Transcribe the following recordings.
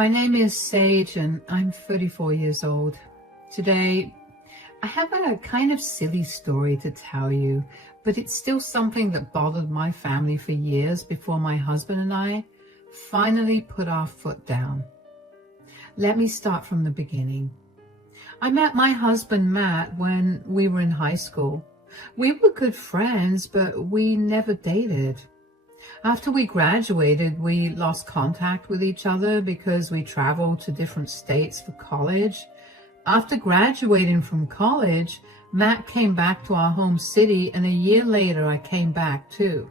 My name is Sage and I'm 34 years old. Today, I have a kind of silly story to tell you, but it's still something that bothered my family for years before my husband and I finally put our foot down. Let me start from the beginning. I met my husband Matt when we were in high school. We were good friends, but we never dated. After we graduated, we lost contact with each other because we traveled to different states for college. After graduating from college, Matt came back to our home city, and a year later I came back too.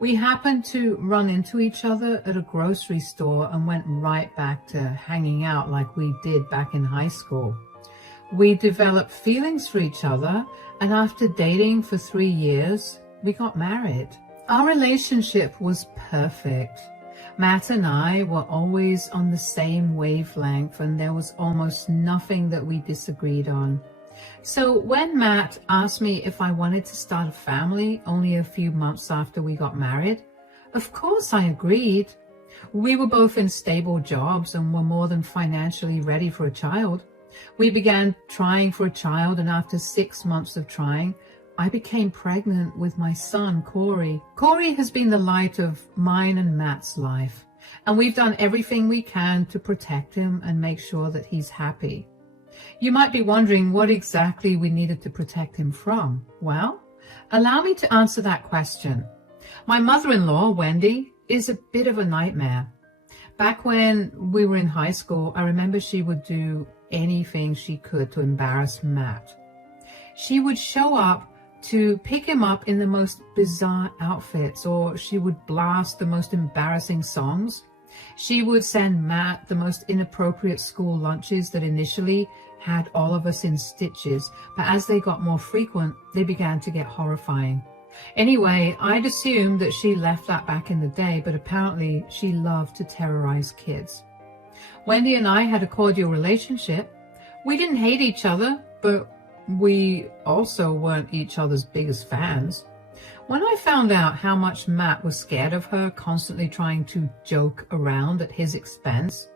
We happened to run into each other at a grocery store and went right back to hanging out like we did back in high school. We developed feelings for each other, and after dating for 3 years, we got married. Our relationship was perfect. Matt and I were always on the same wavelength, and there was almost nothing that we disagreed on. So when Matt asked me if I wanted to start a family only a few months after we got married, of course I agreed. We were both in stable jobs and were more than financially ready for a child. We began trying for a child, and after 6 months of trying, I became pregnant with my son, Corey. Corey has been the light of mine and Matt's life, and we've done everything we can to protect him and make sure that he's happy. You might be wondering what exactly we needed to protect him from. Well, allow me to answer that question. My mother-in-law, Wendy, is a bit of a nightmare. Back when we were in high school, I remember she would do anything she could to embarrass Matt. She would show up to pick him up in the most bizarre outfits, or she would blast the most embarrassing songs. She would send Matt the most inappropriate school lunches that initially had all of us in stitches, but as they got more frequent, they began to get horrifying. Anyway, I'd assumed that she left that back in the day, but apparently she loved to terrorize kids. Wendy and I had a cordial relationship. We didn't hate each other, but we also weren't each other's biggest fans. When I found out how much Matt was scared of her, constantly trying to joke around at his expense,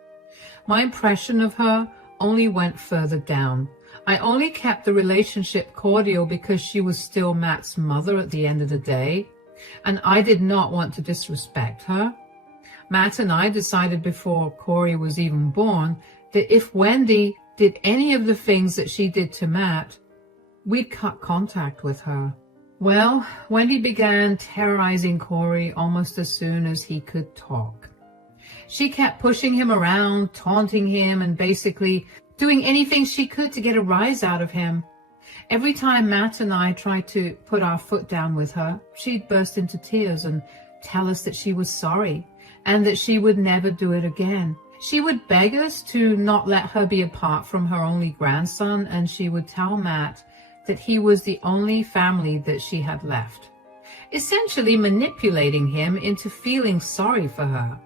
my impression of her only went further down. I only kept the relationship cordial because she was still Matt's mother at the end of the day, and I did not want to disrespect her. Matt and I decided before Corey was even born that if Wendy did any of the things that she did to Matt, we'd cut contact with her. Well, Wendy began terrorizing Corey almost as soon as he could talk. She kept pushing him around, taunting him, and basically doing anything she could to get a rise out of him. Every time Matt and I tried to put our foot down with her, she'd burst into tears and tell us that she was sorry and that she would never do it again. She would beg us to not let her be apart from her only grandson, and she would tell Matt that he was the only family that she had left, essentially manipulating him into feeling sorry for her.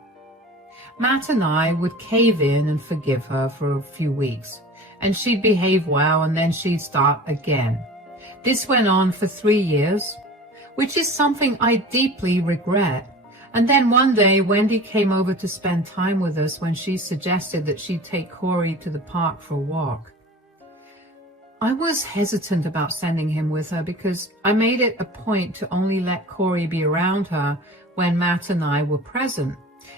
Matt and I would cave in and forgive her for a few weeks, and she'd behave well, and then she'd start again. This went on for 3 years, which is something I deeply regret. And then one day, Wendy came over to spend time with us when she suggested that she'd take Corey to the park for a walk. I was hesitant about sending him with her because I made it a point to only let Corey be around her when Matt and I were present.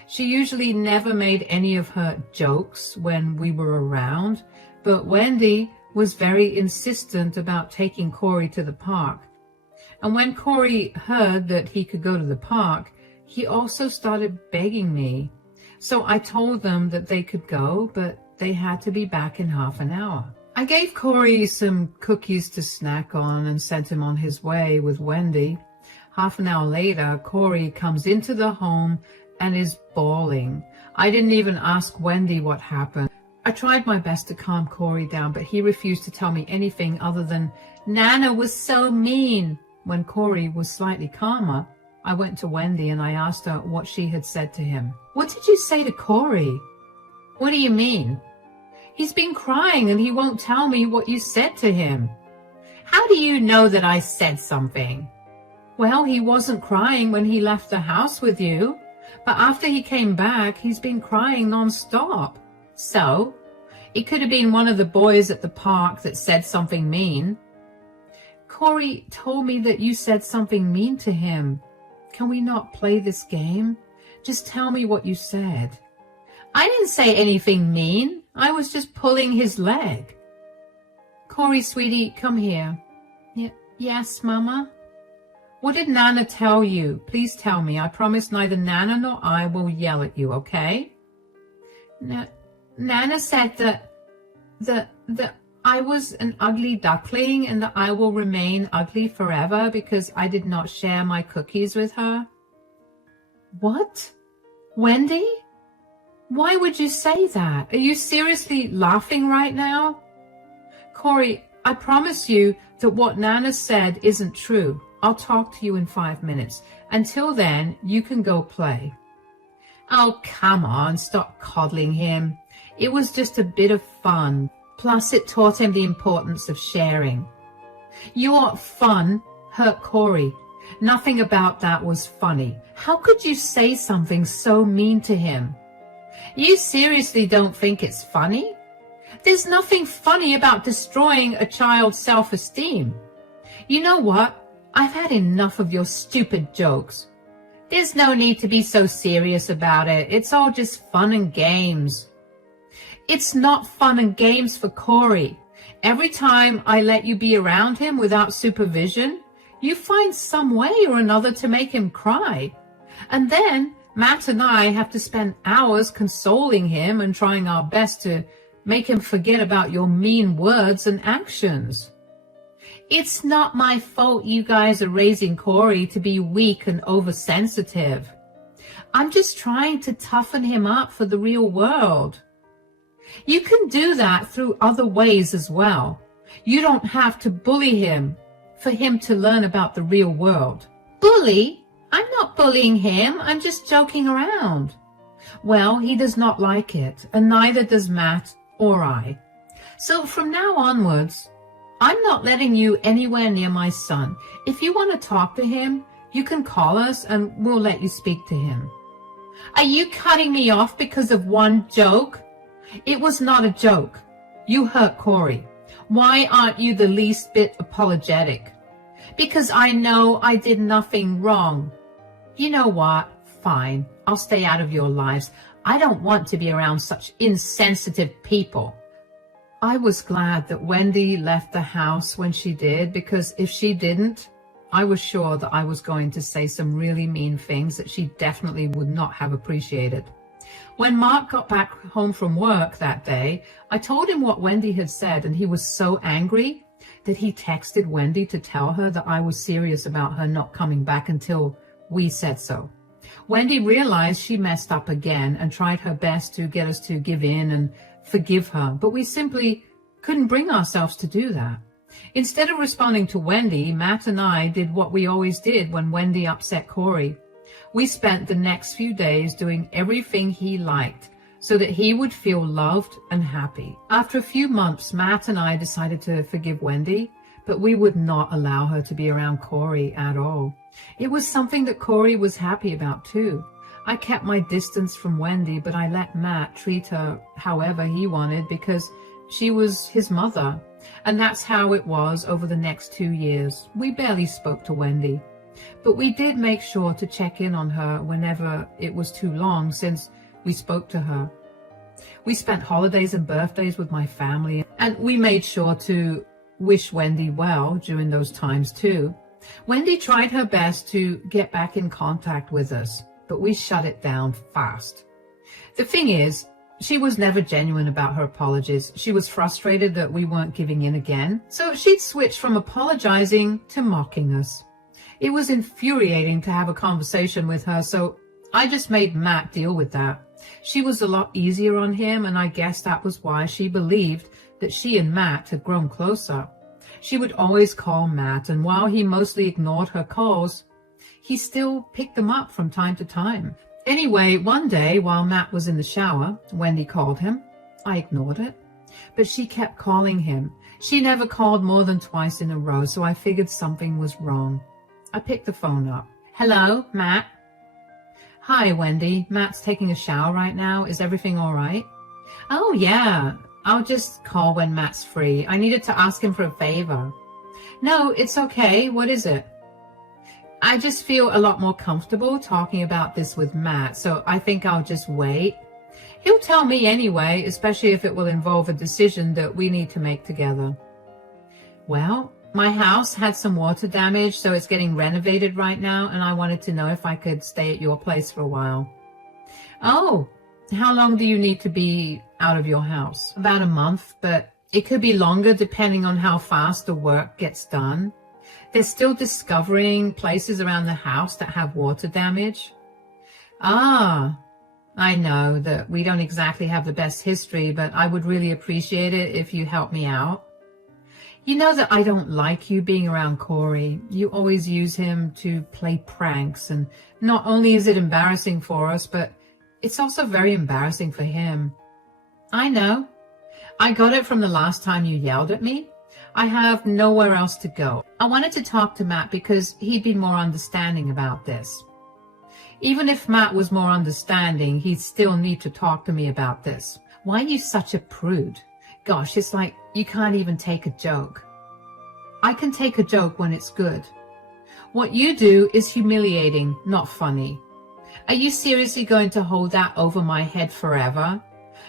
She usually never made any of her jokes when we were around, but Wendy was very insistent about taking Corey to the park. And when Corey heard that he could go to the park, he also started begging me. So I told them that they could go, but they had to be back in half an hour. I gave Corey some cookies to snack on and sent him on his way with Wendy. Half an hour later, Corey comes into the home and is bawling. I didn't even ask Wendy what happened. I tried my best to calm Corey down, but he refused to tell me anything other than, "Nana was so mean." When Corey was slightly calmer, I went to Wendy and I asked her what she had said to him. "What did you say to Corey?" "What do you mean?" "He's been crying and he won't tell me what you said to him." "How do you know that I said something?" "Well, he wasn't crying when he left the house with you. But after he came back, he's been crying nonstop. So, it could have been one of the boys at the park that said something mean. Corey told me that you said something mean to him. Can we not play this game? Just tell me what you said. I didn't say anything mean. I was just pulling his leg. Corey, sweetie, come here. Yes, Mama? What did Nana tell you? Please tell me. I promise neither Nana nor I will yell at you, okay? Nana said that I was an ugly duckling and that I will remain ugly forever because I did not share my cookies with her. What? Wendy? Why would you say that? Are you seriously laughing right now? Corey, I promise you that what Nana said isn't true. I'll talk to you in 5 minutes. Until then, you can go play. Oh, come on, stop coddling him. It was just a bit of fun. Plus, it taught him the importance of sharing. Your fun hurt Corey. Nothing about that was funny. How could you say something so mean to him? You seriously don't think it's funny? There's nothing funny about destroying a child's self-esteem. You know what? I've had enough of your stupid jokes. There's no need to be so serious about it. It's all just fun and games. It's not fun and games for Corey. Every time I let you be around him without supervision, you find some way or another to make him cry. And then Matt and I have to spend hours consoling him and trying our best to make him forget about your mean words and actions. It's not my fault you guys are raising Corey to be weak and oversensitive. I'm just trying to toughen him up for the real world. You can do that through other ways as well. You don't have to bully him for him to learn about the real world. Bully? I'm not bullying him. I'm just joking around. Well, he does not like it, and neither does Matt or I. So from now onwards, I'm not letting you anywhere near my son. If you want to talk to him, you can call us and we'll let you speak to him. Are you cutting me off because of one joke? It was not a joke. You hurt Corey. Why aren't you the least bit apologetic? Because I know I did nothing wrong. You know what? Fine. I'll stay out of your lives. I don't want to be around such insensitive people. I was glad that Wendy left the house when she did, because if she didn't, I was sure that I was going to say some really mean things that she definitely would not have appreciated. When Mark got back home from work that day, I told him what Wendy had said, and he was so angry that he texted Wendy to tell her that I was serious about her not coming back until we said so. Wendy realized she messed up again and tried her best to get us to give in and forgive her, but we simply couldn't bring ourselves to do that. Instead of responding to Wendy, Matt and I did what we always did when Wendy upset Corey. We spent the next few days doing everything he liked so that he would feel loved and happy. After a few months, Matt and I decided to forgive Wendy, but we would not allow her to be around Corey at all. It was something that Corey was happy about too. I kept my distance from Wendy, but I let Matt treat her however he wanted because she was his mother. And that's how it was over the next 2 years. We barely spoke to Wendy, but we did make sure to check in on her whenever it was too long since we spoke to her. We spent holidays and birthdays with my family, and we made sure to wish Wendy well during those times too. Wendy tried her best to get back in contact with us, but we shut it down fast. The thing is, she was never genuine about her apologies. She was frustrated that we weren't giving in again, so she'd switched from apologizing to mocking us. It was infuriating to have a conversation with her, so I just made Matt deal with that. She was a lot easier on him, and I guess that was why she believed that she and Matt had grown closer. She would always call Matt, and while he mostly ignored her calls, he still picked them up from time to time. Anyway, one day while Matt was in the shower, Wendy called him. I ignored it, but she kept calling him. She never called more than twice in a row, so I figured something was wrong. I picked the phone up. Hello, Matt? Hi, Wendy. Matt's taking a shower right now. Is everything all right? Oh, yeah. I'll just call when Matt's free. I needed to ask him for a favor. No, it's okay. What is it? I just feel a lot more comfortable talking about this with Matt, so I think I'll just wait. He'll tell me anyway, especially if it will involve a decision that we need to make together. Well, my house had some water damage, so it's getting renovated right now, and I wanted to know if I could stay at your place for a while. Oh, how long do you need to be out of your house? About a month, but it could be longer depending on how fast the work gets done. They're still discovering places around the house that have water damage. Ah, I know that we don't exactly have the best history, but I would really appreciate it if you help me out. You know that I don't like you being around Corey. You always use him to play pranks, and not only is it embarrassing for us, but it's also very embarrassing for him. I know. I got it from the last time you yelled at me. I have nowhere else to go. I wanted to talk to Matt because he'd be more understanding about this. Even if Matt was more understanding, he'd still need to talk to me about this. Why are you such a prude? Gosh, it's like you can't even take a joke. I can take a joke when it's good. What you do is humiliating, not funny. Are you seriously going to hold that over my head forever?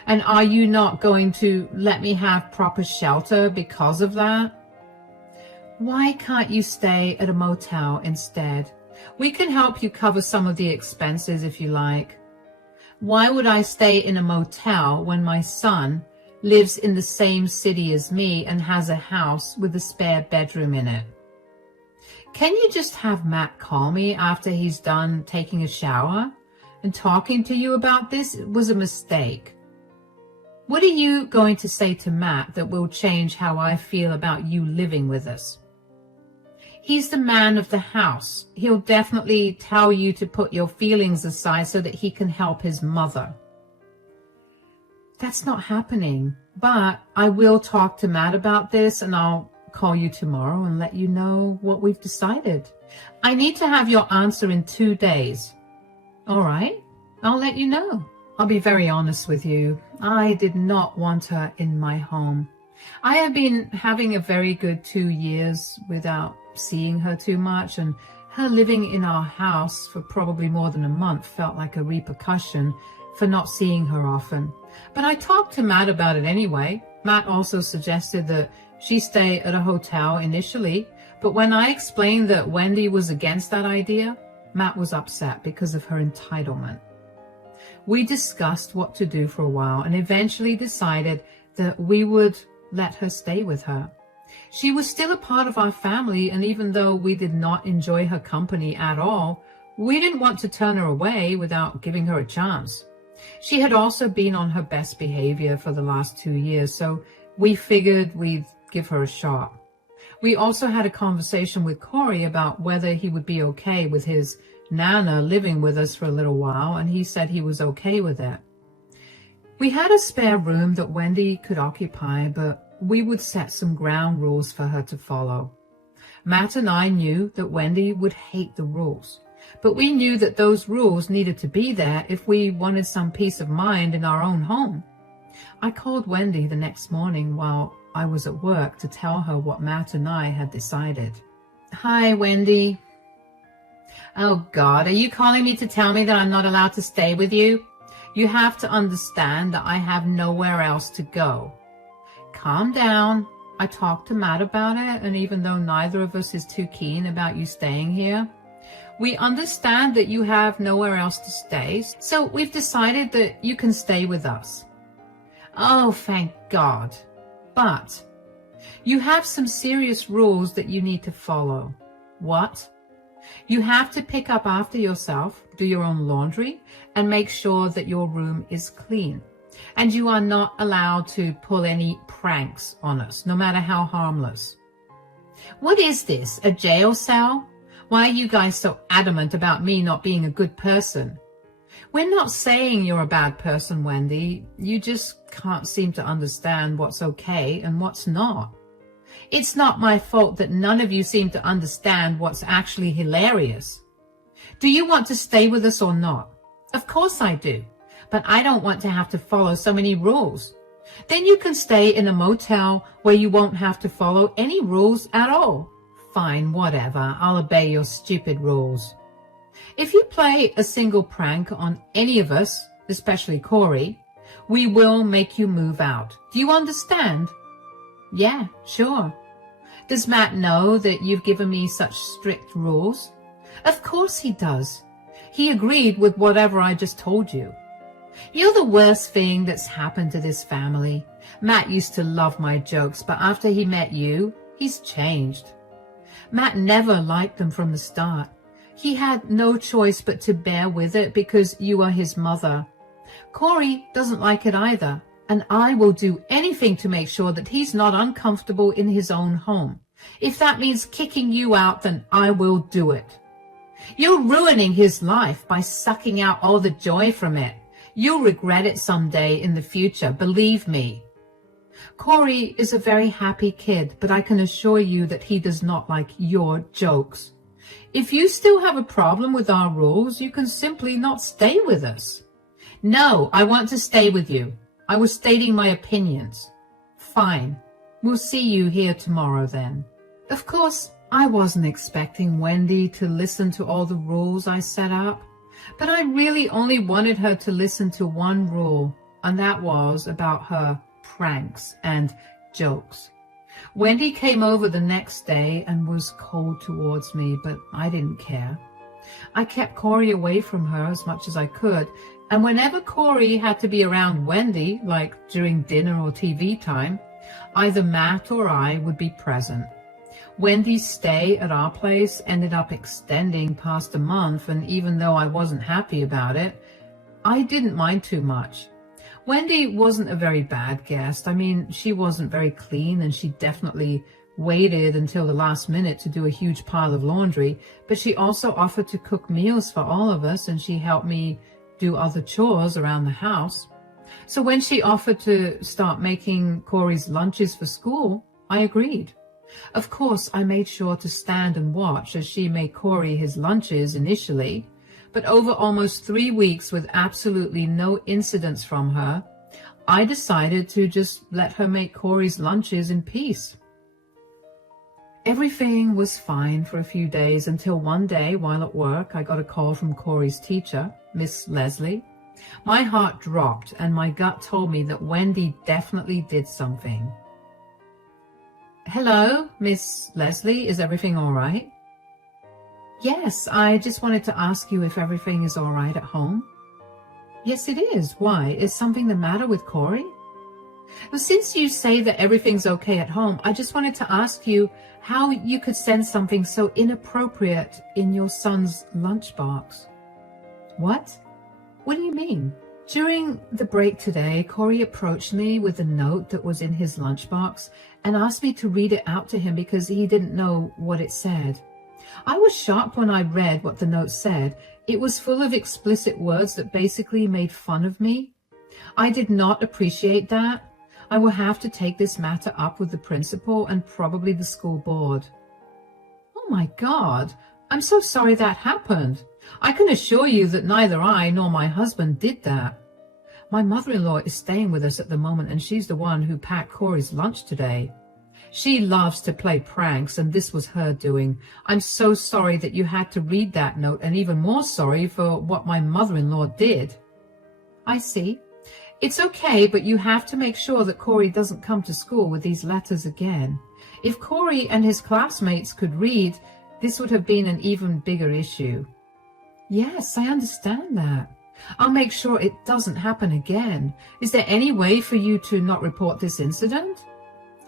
And are you not going to let me have proper shelter because of that? Why can't you stay at a motel instead? We can help you cover some of the expenses if you like. Why would I stay in a motel when my son lives in the same city as me and has a house with a spare bedroom in it? Can you just have Matt call me after he's done taking a shower and talking to you about this? It was a mistake. What are you going to say to Matt that will change how I feel about you living with us? He's the man of the house. He'll definitely tell you to put your feelings aside so that he can help his mother. That's not happening, but I will talk to Matt about this, and I'll call you tomorrow and let you know what we've decided. I need to have your answer in 2 days. All right, I'll let you know. I'll be very honest with you. I did not want her in my home. I have been having a very good 2 years without seeing her too much, and her living in our house for probably more than a month felt like a repercussion for not seeing her often. But I talked to Matt about it anyway. Matt also suggested that she stay at a hotel initially, but when I explained that Wendy was against that idea, Matt was upset because of her entitlement. We discussed what to do for a while and eventually decided that we would let her stay with her. She was still a part of our family, and even though we did not enjoy her company at all, we didn't want to turn her away without giving her a chance. She had also been on her best behavior for the last 2 years, so we figured we'd give her a shot. We also had a conversation with Corey about whether he would be okay with his Nana living with us for a little while, and he said he was okay with it. We had a spare room that Wendy could occupy, but we would set some ground rules for her to follow. Matt and I knew that Wendy would hate the rules, but we knew that those rules needed to be there if we wanted some peace of mind in our own home. I called Wendy the next morning while I was at work to tell her what Matt and I had decided. Hi, Wendy. Oh God, are you calling me to tell me that I'm not allowed to stay with you? You have to understand that I have nowhere else to go. Calm down. I talked to Matt about it, and even though neither of us is too keen about you staying here, we understand that you have nowhere else to stay, so we've decided that you can stay with us. Oh, thank God. But you have some serious rules that you need to follow. What? You have to pick up after yourself, do your own laundry, and make sure that your room is clean. And you are not allowed to pull any pranks on us, no matter how harmless. What is this, a jail cell? Why are you guys so adamant about me not being a good person? We're not saying you're a bad person, Wendy. You just can't seem to understand what's okay and what's not. It's not my fault that none of you seem to understand what's actually hilarious. Do you want to stay with us or not? Of course I do, but I don't want to have to follow so many rules. Then you can stay in a motel where you won't have to follow any rules at all. Fine, whatever, I'll obey your stupid rules. If you play a single prank on any of us, especially Corey, we will make you move out. Do you understand? Yeah, sure. Does Matt know that you've given me such strict rules? Of course he does. He agreed with whatever I just told you. You're the worst thing that's happened to this family. Matt used to love my jokes, but after he met you, he's changed. Matt never liked them from the start. He had no choice but to bear with it because you are his mother. Corey doesn't like it either, and I will do anything to make sure that he's not uncomfortable in his own home. If that means kicking you out, then I will do it. You're ruining his life by sucking out all the joy from it. You'll regret it someday in the future, believe me. Corey is a very happy kid, but I can assure you that he does not like your jokes. If you still have a problem with our rules, you can simply not stay with us. No, I want to stay with you. I was stating my opinions. Fine. We'll see you here tomorrow then. Of course, I wasn't expecting Wendy to listen to all the rules I set up, but I really only wanted her to listen to one rule, and that was about her pranks and jokes. Wendy came over the next day and was cold towards me, but I didn't care. I kept Corey away from her as much as I could, and whenever Corey had to be around Wendy, like during dinner or TV time, either Matt or I would be present. Wendy's stay at our place ended up extending past a month, and even though I wasn't happy about it, I didn't mind too much. Wendy wasn't a very bad guest. I mean, she wasn't very clean, and she definitely waited until the last minute to do a huge pile of laundry, but she also offered to cook meals for all of us, and she helped me do other chores around the house. So when she offered to start making Corey's lunches for school, I agreed. Of course, I made sure to stand and watch as she made Corey his lunches initially, but over almost 3 weeks with absolutely no incidents from her, I decided to just let her make Corey's lunches in peace. Everything was fine for a few days until one day while at work, I got a call from Corey's teacher, Miss Leslie. My heart dropped and my gut told me that Wendy definitely did something. Hello, Miss Leslie, is everything all right? Yes, I just wanted to ask you if everything is all right at home. Yes, it is. Why? Is something the matter with Corey? Well, since you say that everything's okay at home, I just wanted to ask you how you could send something so inappropriate in your son's lunchbox. What? What do you mean? During the break today, Corey approached me with a note that was in his lunchbox and asked me to read it out to him because he didn't know what it said. I was shocked when I read what the note said. It was full of explicit words that basically made fun of me. I did not appreciate that. I will have to take this matter up with the principal and probably the school board. Oh my God, I'm so sorry that happened. I can assure you that neither I nor my husband did that. My mother-in-law is staying with us at the moment, and she's the one who packed Corey's lunch today. She loves to play pranks, and this was her doing. I'm so sorry that you had to read that note, and even more sorry for what my mother-in-law did. I see. It's okay, but you have to make sure that Corey doesn't come to school with these letters again. If Corey and his classmates could read, this would have been an even bigger issue. Yes, I understand that. I'll make sure it doesn't happen again. Is there any way for you to not report this incident?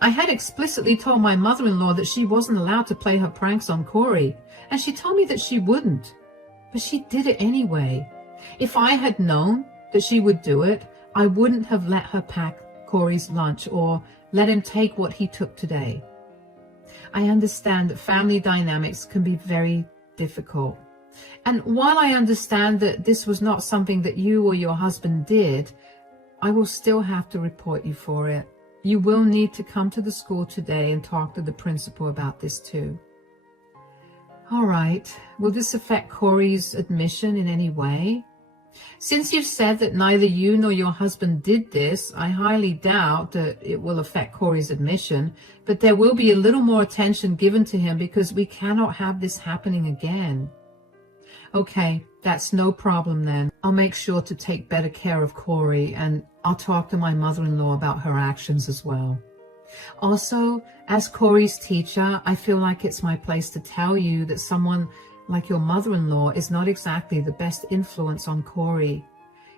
I had explicitly told my mother-in-law that she wasn't allowed to play her pranks on Corey, and she told me that she wouldn't. But she did it anyway. If I had known that she would do it, I wouldn't have let her pack Corey's lunch or let him take what he took today. I understand that family dynamics can be very difficult. And while I understand that this was not something that you or your husband did, I will still have to report you for it. You will need to come to the school today and talk to the principal about this too. All right. Will this affect Corey's admission in any way? Since you've said that neither you nor your husband did this, I highly doubt that it will affect Corey's admission, but there will be a little more attention given to him because we cannot have this happening again. Okay, that's no problem then. I'll make sure to take better care of Corey, and I'll talk to my mother-in-law about her actions as well. Also, as Corey's teacher, I feel like it's my place to tell you that someone like your mother-in-law is not exactly the best influence on Corey.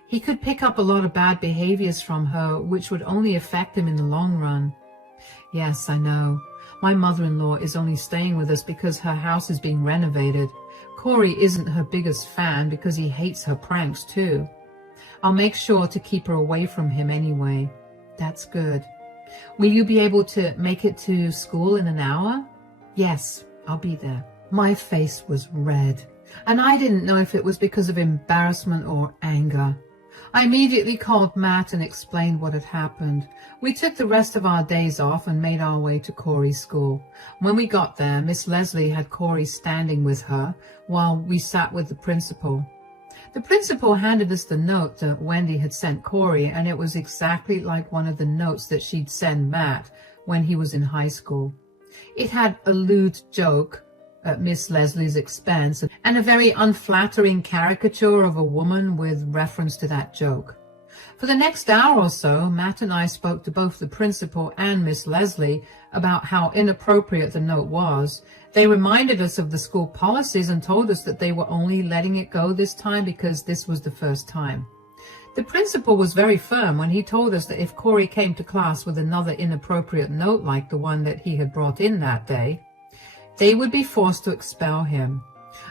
He could pick up a lot of bad behaviors from her, which would only affect him in the long run. Yes, I know. My mother-in-law is only staying with us because her house is being renovated. Corey isn't her biggest fan because he hates her pranks too. I'll make sure to keep her away from him anyway. That's good. Will you be able to make it to school in an hour? Yes, I'll be there. My face was red, and I didn't know if it was because of embarrassment or anger. I immediately called Matt and explained what had happened. We took the rest of our days off and made our way to Corey's school. When we got there, Miss Leslie had Corey standing with her while we sat with the principal. The principal handed us the note that Wendy had sent Corey, and it was exactly like one of the notes that she'd send Matt when he was in high school. It had a lewd joke at Miss Leslie's expense and a very unflattering caricature of a woman with reference to that joke. For the next hour or so, Matt and I spoke to both the principal and Miss Leslie about how inappropriate the note was. They reminded us of the school policies and told us that they were only letting it go this time because this was the first time. The principal was very firm when he told us that if Corey came to class with another inappropriate note like the one that he had brought in that day, they would be forced to expel him.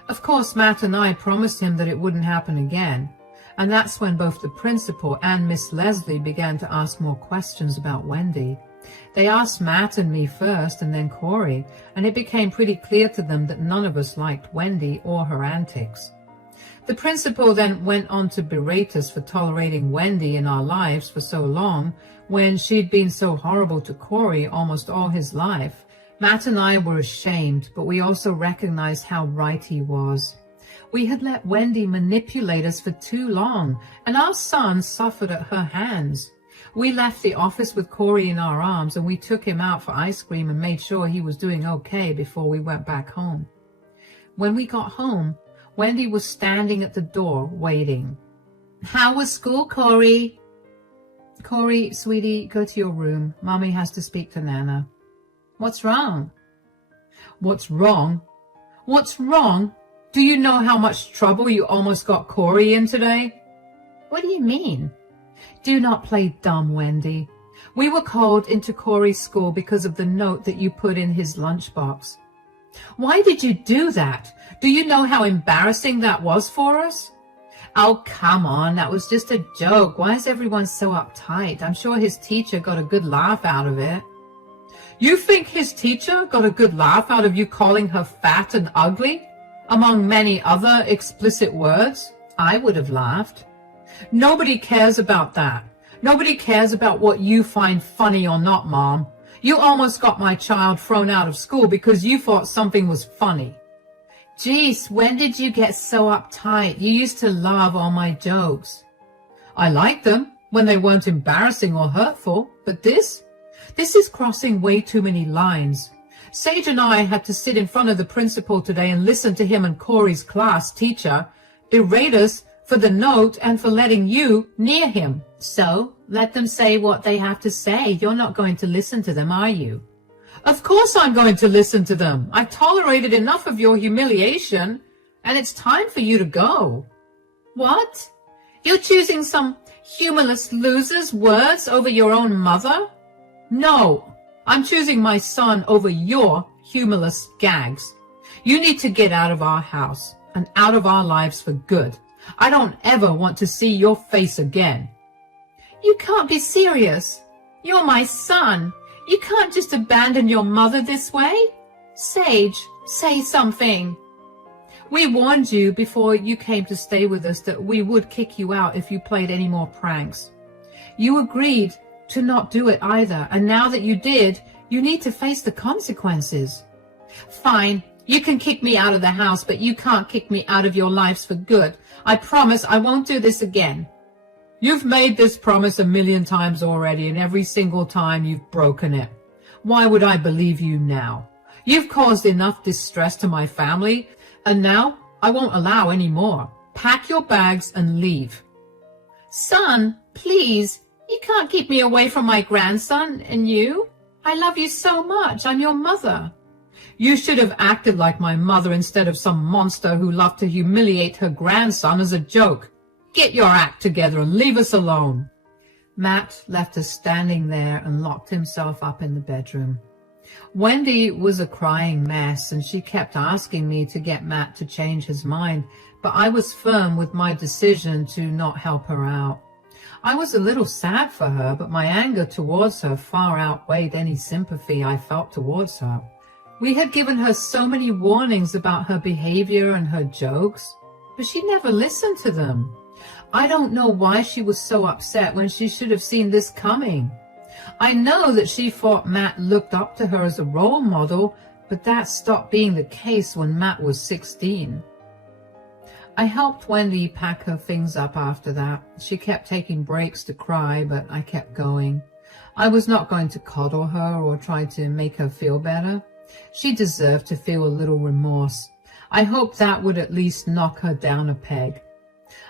Of course, Matt and I promised him that it wouldn't happen again, and that's when both the principal and Miss Leslie began to ask more questions about Wendy. They asked Matt and me first, and then Corey, and it became pretty clear to them that none of us liked Wendy or her antics. The principal then went on to berate us for tolerating Wendy in our lives for so long, when she'd been so horrible to Corey almost all his life. Matt and I were ashamed, but we also recognized how right he was. We had let Wendy manipulate us for too long, and our son suffered at her hands. We left the office with Corey in our arms, and we took him out for ice cream and made sure he was doing okay before we went back home. When we got home, Wendy was standing at the door waiting. "How was school, Corey?" "Corey, sweetie, go to your room. Mommy has to speak to Nana." "What's wrong?" "What's wrong? What's wrong? Do you know how much trouble you almost got Corey in today?" "What do you mean?" "Do not play dumb, Wendy. We were called into Corey's school because of the note that you put in his lunchbox." "Why did you do that? Do you know how embarrassing that was for us?" "Oh, come on, that was just a joke. Why is everyone so uptight? I'm sure his teacher got a good laugh out of it." "You think his teacher got a good laugh out of you calling her fat and ugly, among many other explicit words?" "I would have laughed." "Nobody cares about that. Nobody cares about what you find funny or not, Mom. You almost got my child thrown out of school because you thought something was funny." "Geez, when did you get so uptight? You used to love all my jokes." "I liked them when they weren't embarrassing or hurtful, but this is crossing way too many lines. Sage and I had to sit in front of the principal today and listen to him and Corey's class teacher berate us for the note and for letting you near him. So let them say what they have to say. You're not going to listen to them, are you?" "Of course I'm going to listen to them. I've tolerated enough of your humiliation, and it's time for you to go." "What? You're choosing some humorless loser's words over your own mother?" "No, I'm choosing my son over your humorless gags. You need to get out of our house and out of our lives for good. I don't ever want to see your face again." "You can't be serious. You're my son. You can't just abandon your mother this way. Sage, say something." "We warned you before you came to stay with us that we would kick you out if you played any more pranks. You agreed to not do it either, and now that you did, you need to face the consequences." "Fine, You can kick me out of the house, but you can't kick me out of your lives for good. I promise I won't do this again. You've made this promise 1,000,000 times already, and every single time you've broken it. Why would I believe you now? You've caused enough distress to my family, and now I won't allow any more. Pack your bags and leave. Son, please, you can't keep me away from my grandson and you. I love you so much. I'm your mother. You should have acted like my mother instead of some monster who loved to humiliate her grandson as a joke. Get your act together and leave us alone. Matt left us standing there and locked himself up in the bedroom. Wendy was a crying mess, and she kept asking me to get Matt to change his mind, but I was firm with my decision to not help her out. I was a little sad for her, but my anger towards her far outweighed any sympathy I felt towards her. We had given her so many warnings about her behavior and her jokes, but she never listened to them. I don't know why she was so upset when she should have seen this coming. I know that she thought Matt looked up to her as a role model, but that stopped being the case when Matt was 16. I helped Wendy pack her things up after that. She kept taking breaks to cry, but I kept going. I was not going to coddle her or try to make her feel better. She deserved to feel a little remorse. I hoped that would at least knock her down a peg.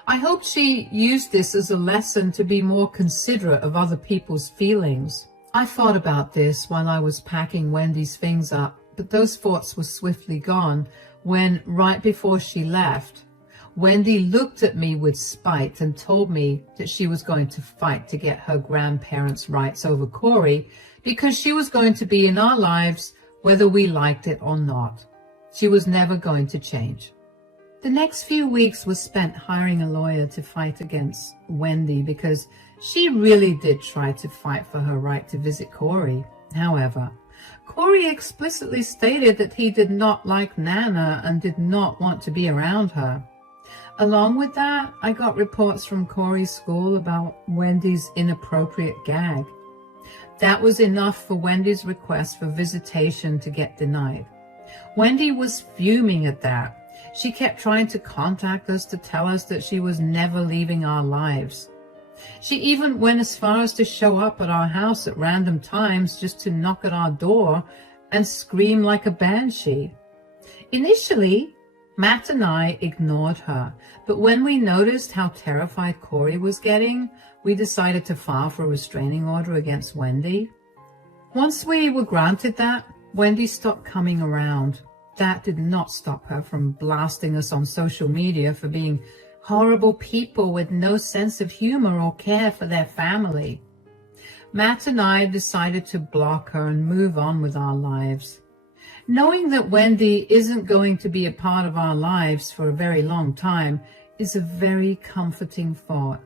I hope she used this as a lesson to be more considerate of other people's feelings. I thought about this while I was packing Wendy's things up, but those thoughts were swiftly gone when, right before she left, Wendy looked at me with spite and told me that she was going to fight to get her grandparents' rights over Corey because she was going to be in our lives whether we liked it or not. She was never going to change. The next few weeks was spent hiring a lawyer to fight against Wendy because she really did try to fight for her right to visit Corey. However, Corey explicitly stated that he did not like Nana and did not want to be around her. Along with that, I got reports from Corey's school about Wendy's inappropriate gag. That was enough for Wendy's request for visitation to get denied. Wendy was fuming at that. She kept trying to contact us to tell us that she was never leaving our lives. She even went as far as to show up at our house at random times just to knock at our door and scream like a banshee. Initially, Matt and I ignored her, but when we noticed how terrified Corey was getting, we decided to file for a restraining order against Wendy. Once we were granted that, Wendy stopped coming around. That did not stop her from blasting us on social media for being horrible people with no sense of humor or care for their family. Matt and I decided to block her and move on with our lives. Knowing that Wendy isn't going to be a part of our lives for a very long time is a very comforting thought.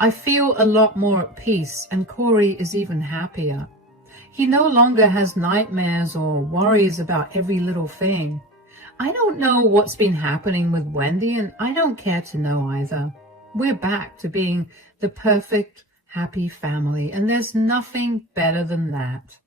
I feel a lot more at peace, and Corey is even happier. He no longer has nightmares or worries about every little thing. I don't know what's been happening with Wendy, and I don't care to know either. We're back to being the perfect, happy family, and there's nothing better than that.